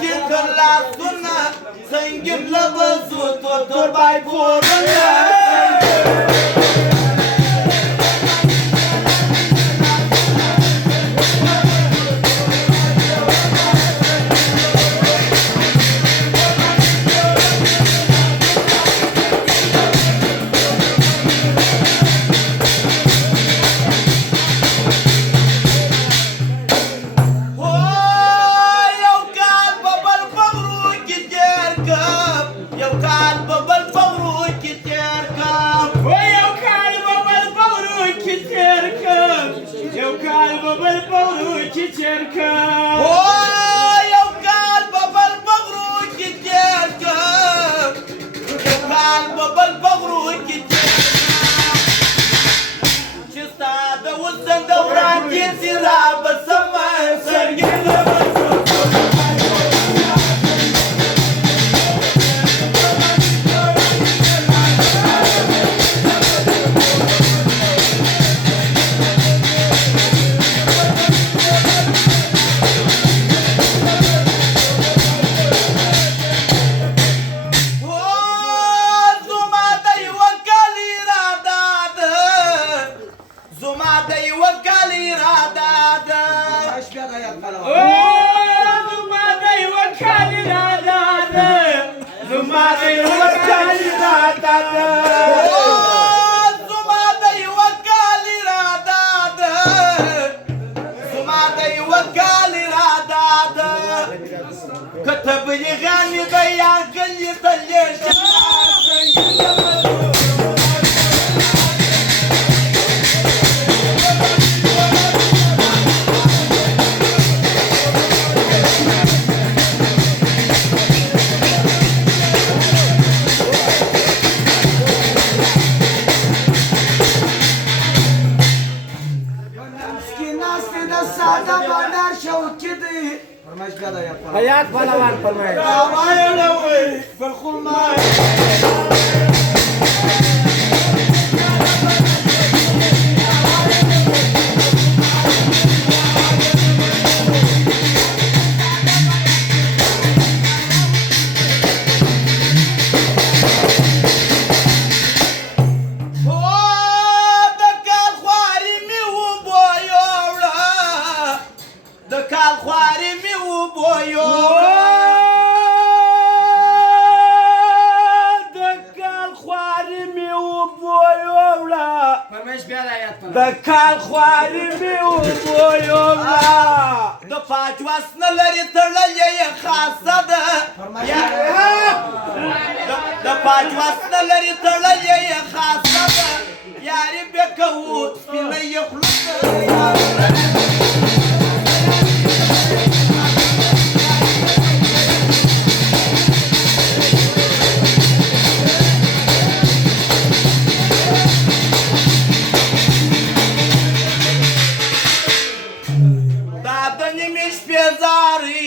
Jikala suna sangin laba zuto to bai korona. كتب يغني ضيع قل يطلع حياك بلوان فرمائے دکال خواري مې وبویولا د پاجواس نه لري تړلې خاصه ده د پاجواس نه لري تړلې خاصه ده یاري به کوو سپینه یې خوله